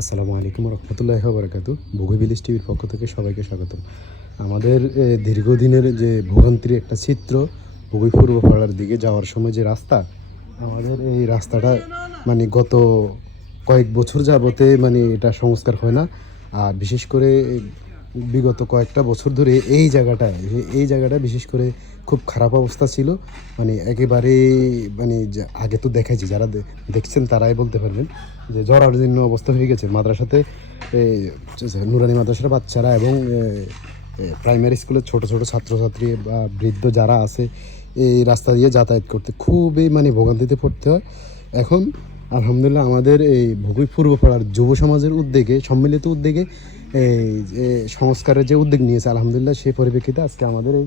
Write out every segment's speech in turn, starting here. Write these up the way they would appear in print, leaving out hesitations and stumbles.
আসসালামু আলাইকুম রহমতুল্লাহি ওয়া বারাকাতুহু। বগুইবিলিশ টিভির পক্ষ থেকে সবাইকে স্বাগতম। আমাদের দীর্ঘদিনের যে ভোগান্তির একটা চিত্র, বগুই পূর্ব পাড়ার দিকে যাওয়ার সময় যে রাস্তা, আমাদের এই রাস্তাটা মানে গত কয়েক বছর যাবতে মানে এটা সংস্কার হয় না। আর বিশেষ করে বিগত কয়েকটা বছর ধরে এই জায়গাটা বিশেষ করে খুব খারাপ অবস্থা ছিল। মানে একেবারে মানে আগে তো দেখাইছি, যারা দেখছেন তারাই বলতে পারবেন যে জরাজীর্ণ অবস্থা হয়ে গেছে। মাদ্রাসাতে নুরানি মাদ্রাসার বাচ্চারা এবং প্রাইমারি স্কুলের ছোট ছোট ছাত্রছাত্রী বা বৃদ্ধ যারা আছে এই রাস্তা দিয়ে যাতায়াত করতে খুবই মানে ভোগান্তিতে পড়তে হয়। এখন আলহামদুলিল্লাহ আমাদের এই বগুই পূর্ব পাড়ার যুব সমাজের উদ্যোগে, সম্মিলিত উদ্যোগে এই যে সংস্কারের যে উদ্যোগ নিয়েছে, আলহামদুলিল্লাহ সেই পরিপ্রেক্ষিতে আজকে আমাদের এই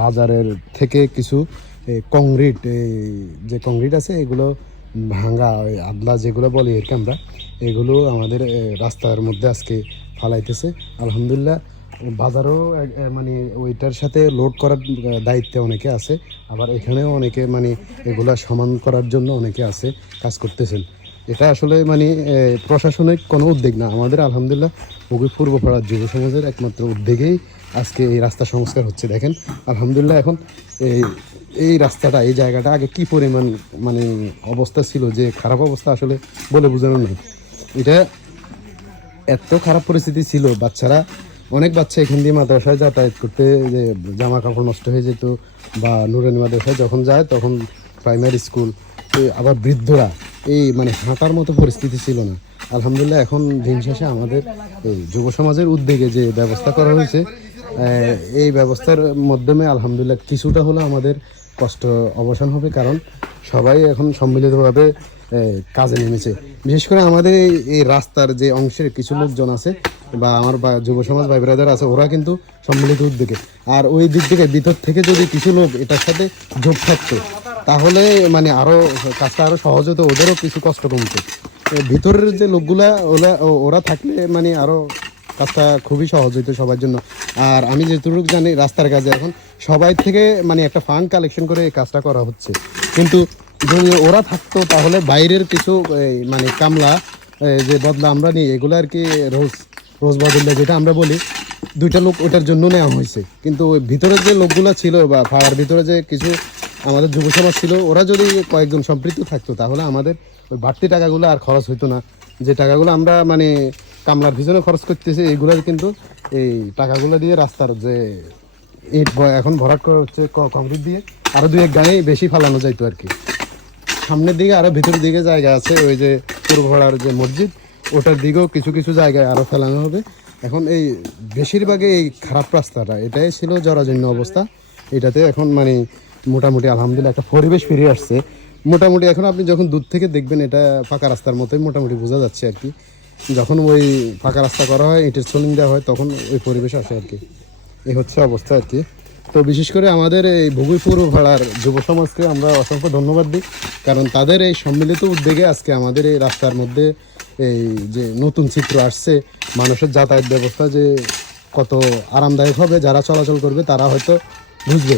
বাজারের থেকে কিছু কংক্রিট, যে কংক্রিট আছে এগুলো ভাঙা, ওই আদলা যেগুলো বলি আর কি আমরা, এগুলো আমাদের রাস্তার মধ্যে আজকে ফালাইতেছে। আলহামদুলিল্লাহ বাজারও মানে ওইটার সাথে লোড করার দায়িত্বে অনেকে আছে, আবার এখানেও অনেকে মানে এগুলা সমান করার জন্য অনেকে আছে, কাজ করতেছেন। এটা আসলে মানে প্রশাসনিক কোনো উদ্যোগ না, আমাদের আলহামদুলিল্লাহ বগুই পূর্ব পাড়ার যুব সমাজের একমাত্র উদ্যোগেই আজকে এই রাস্তা সংস্কার হচ্ছে। দেখেন আলহামদুলিল্লাহ এখন এই এই রাস্তাটা, এই জায়গাটা আগে কি পরিমাণ মানে অবস্থা ছিল, যে খারাপ অবস্থা আসলে বলে বোঝানো নয়। এটা এত খারাপ পরিস্থিতি ছিল, অনেক বাচ্চা এখান দিয়ে মাদ্রাসায় যাতায়াত করতে, যে জামা কাপড় নষ্ট হয়ে যেত, বা নুরানি মাদ্রাসায় যখন যায় তখন প্রাইমারি স্কুল, আবার বৃদ্ধরা এই মানে হাঁটার মতো পরিস্থিতি ছিল না। আলহামদুলিল্লাহ এখন দিন শেষে আমাদের এই যুব সমাজের উদ্যোগে যে ব্যবস্থা করা হয়েছে, এই ব্যবস্থার মাধ্যমে আলহামদুলিল্লাহ কিছুটা হলেও আমাদের কষ্ট অবসান হবে, কারণ সবাই এখন সম্মিলিতভাবে কাজে নেমেছে। বিশেষ করে আমাদের এই রাস্তার যে অংশের কিছু লোকজন আছে বা আমার যুব সমাজ ভাই ব্রাদার আছে, ওরা কিন্তু সম্মিলিত উদ্যোগে। আর ওই দিক থেকে ভিতর থেকে যদি কিছু লোক এটার সাথে যোগ থাকতো, তাহলে মানে আরও কাজটা আরও সহজ হতো, ওদেরও কিছু কষ্ট কমতো। ভিতরের যে লোকগুলা ওরা থাকলে মানে আরও কাজটা খুবই সহজ হইতো সবার জন্য। আর আমি যেটুকু জানি রাস্তার কাজে এখন সবাই থেকে মানে একটা ফান্ড কালেকশন করে এই কাজটা করা হচ্ছে, কিন্তু যদি ওরা থাকতো তাহলে বাইরের কিছু মানে কামলা যে বদলা আমরা নিই, এগুলো আর কি রোজ বদলা যেটা আমরা বলি, দুইটা লোক ওটার জন্য নেওয়া হয়েছে। কিন্তু ওই ভিতরের যে লোকগুলো ছিল বা পাড়ার ভিতরে যে কিছু আমাদের যুব সমাজ ছিল, ওরা যদি কয়েকজন সম্পৃক্ত থাকতো তাহলে আমাদের ওই বাড়তি টাকাগুলো আর খরচ হইতো না। যে টাকাগুলো আমরা মানে কামলার পিছনে খরচ করতেছি, এইগুলোর কিন্তু এই টাকাগুলো দিয়ে রাস্তার যে ইট এখন ভরাট করা হচ্ছে কংক্রিট দিয়ে, আরও দুই এক গাড়ি বেশি ফালানো যাইতো আর কি। সামনের দিকে আরও ভিতরের দিকে জায়গা আছে, ওই যে পূর্বপাড়ার যে মসজিদ, ওটার দিকেও কিছু কিছু জায়গায় আরও ফেলানো হবে। এখন এই বেশিরভাগই এই খারাপ রাস্তাটা, এটাই ছিল জরাজীর্ণ অবস্থা। এটাতে এখন মানে মোটামুটি আলহামদুলিল্লাহ একটা পরিবেশ ফিরে আসছে। মোটামুটি এখন আপনি যখন দূর থেকে দেখবেন, এটা ফাঁকা রাস্তার মতোই মোটামুটি বোঝা যাচ্ছে আর কি। যখন ওই ফাঁকা রাস্তা করা হয়, ইটের সোলিং দেওয়া হয়, তখন ওই পরিবেশ আসে আর কি। এই হচ্ছে অবস্থা আর কি। তো বিশেষ করে আমাদের এই বগুই পূর্ব পাড়ার যুব সমাজকে আমরা অসংখ্য ধন্যবাদ দিই, কারণ তাদের এই সম্মিলিত উদ্যোগে আজকে আমাদের এই রাস্তার মধ্যে এই যে নতুন চিত্র আসছে, মানুষের যাতায়াত ব্যবস্থা যে কত আরামদায়ক হবে, যারা চলাচল করবে তারা হয়তো বুঝবে।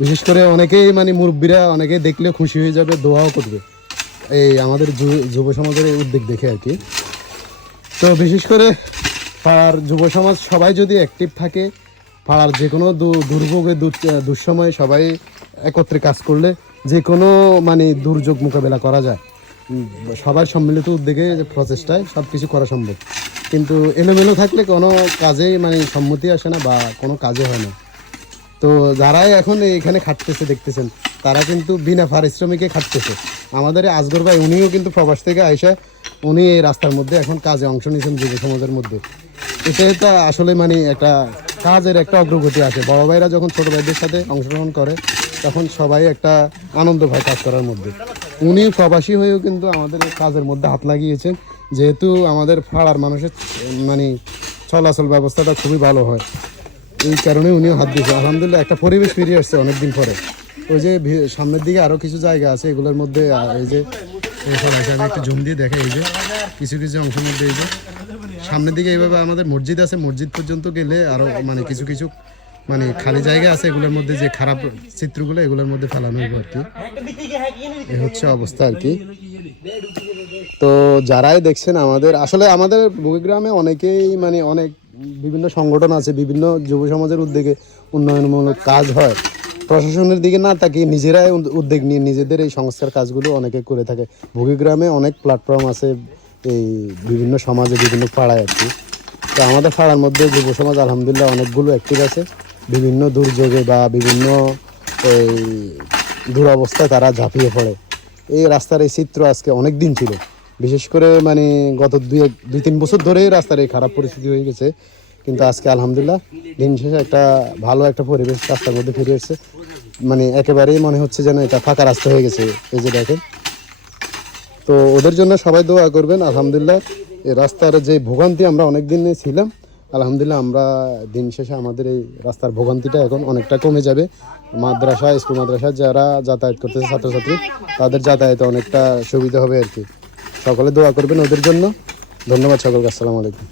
বিশেষ করে অনেকেই মানে মুরব্বীরা অনেকে দেখলে খুশি হয়ে যাবে, দোয়াও করবে এই আমাদের যুব সমাজের এই উদ্যোগ দেখে আর কি। তো বিশেষ করে পাড়ার যুব সমাজ সবাই যদি অ্যাক্টিভ থাকে, পাড়ার যে কোনো দুর্ভোগে দুঃসময়ে সবাই একত্রে কাজ করলে যে কোনো মানে দুর্যোগ মোকাবেলা করা যায়। সবার সম্মিলিত উদ্যোগে প্রচেষ্টায় সব কিছু করা সম্ভব, কিন্তু এলোমেলো থাকলে কোনো কাজেই মানে সম্মতি আসে না বা কোনো কাজে হয় না। তো যারাই এখন এখানে খাটতেছে দেখতেছেন, তারা কিন্তু বিনা পারিশ্রমিকে খাটতেছে। আমাদের আজগর ভাই, উনিও কিন্তু প্রবাস থেকে আইসা উনি এই রাস্তার মধ্যে এখন কাজে অংশ নিয়েছেন যুব সমাজের মধ্যে। এটাই তো আসলে মানে একটা কাজের একটা অগ্রগতি আসে। বড় ভাইরা যখন ছোট ভাইদের সাথে অংশগ্রহণ করে, তখন সবাই একটা আনন্দ পায় কাজ করার মধ্যে। উনি প্রবাসী হয়েও কিন্তু আমাদের কাজের মধ্যে হাত লাগিয়েছেন, যেহেতু আমাদের পাড়ার মানুষের মানে চলাচল ব্যবস্থাটা খুবই ভালো হয়, এই কারণে উনিও হাত দিয়েছে। আলহামদুলিল্লাহ একটা পরিবেশ ফিরে আসছে অনেকদিন পরে। ওই যে সামনের দিকে আরও কিছু জায়গা আছে, এগুলোর মধ্যে এই যে আমি একটু জুম দিয়ে দেখে, এই যে কিছু কিছু অংশের মধ্যে এই যে সামনের দিকে এইভাবে আমাদের মসজিদ আছে, মসজিদ পর্যন্ত গেলে আরও মানে কিছু কিছু মানে খালি জায়গা আছে, এগুলোর মধ্যে যে খারাপ চিত্রগুলো এগুলোর মধ্যে ফেলানো হইব আর কি। এই হচ্ছে অবস্থা আর কি। তো যারাই দেখছেন আমাদের, আসলে আমাদের বুড়িগ্রামে অনেকেই মানে অনেক বিভিন্ন সংগঠন আছে, বিভিন্ন যুব সমাজের উদ্যোগে উন্নয়নমূলক কাজ হয়। প্রশাসনের দিকে না তাকিয়ে নিজেরাই উদ্যোগ নিয়ে নিজেদের এই সংস্কার কাজগুলো অনেকে করে থাকে। বুড়িগ্রামে অনেক প্ল্যাটফর্ম আছে এই বিভিন্ন সমাজে, বিভিন্ন পাড়ায় আর কি। তো আমাদের পাড়ার মধ্যে যুব সমাজ আলহামদুলিল্লাহ অনেকগুলো অ্যাক্টিভ আছে। বিভিন্ন দুর্যোগে বা বিভিন্ন এই দুরবস্থায় তারা ঝাঁপিয়ে পড়ে। এই রাস্তার এই চিত্র আজকে অনেক দিন ছিল, বিশেষ করে মানে গত দুই তিন বছর ধরেই রাস্তার এই খারাপ পরিস্থিতি হয়ে গেছে। কিন্তু আজকে আলহামদুলিল্লাহ দিন শেষে একটা ভালো একটা পরিবেশ রাস্তার মধ্যে ফিরে এসেছে। মানে একেবারেই মনে হচ্ছে যেন এটা ফাঁকা রাস্তা হয়ে গেছে, এই যে দেখেন। তো ওদের জন্য সবাই দোয়া করবেন। আলহামদুলিল্লাহ এই রাস্তার যে ভোগান্তি আমরা অনেক দিন ছিলাম, আলহামদুলিল্লাহ আমরা দিন শেষে আমাদের এই রাস্তার ভোগান্তিটা এখন অনেকটা কমে যাবে। মাদ্রাসা, স্কুল মাদ্রাসা যারা যাতায়াত করতেছে ছাত্রছাত্রী, তাদের যাতায়াতে অনেকটা সুবিধা হবে আর কি। সকলে দোয়া করবেন ওদের জন্য। ধন্যবাদ সকলকে। আসসালামু আলাইকুম।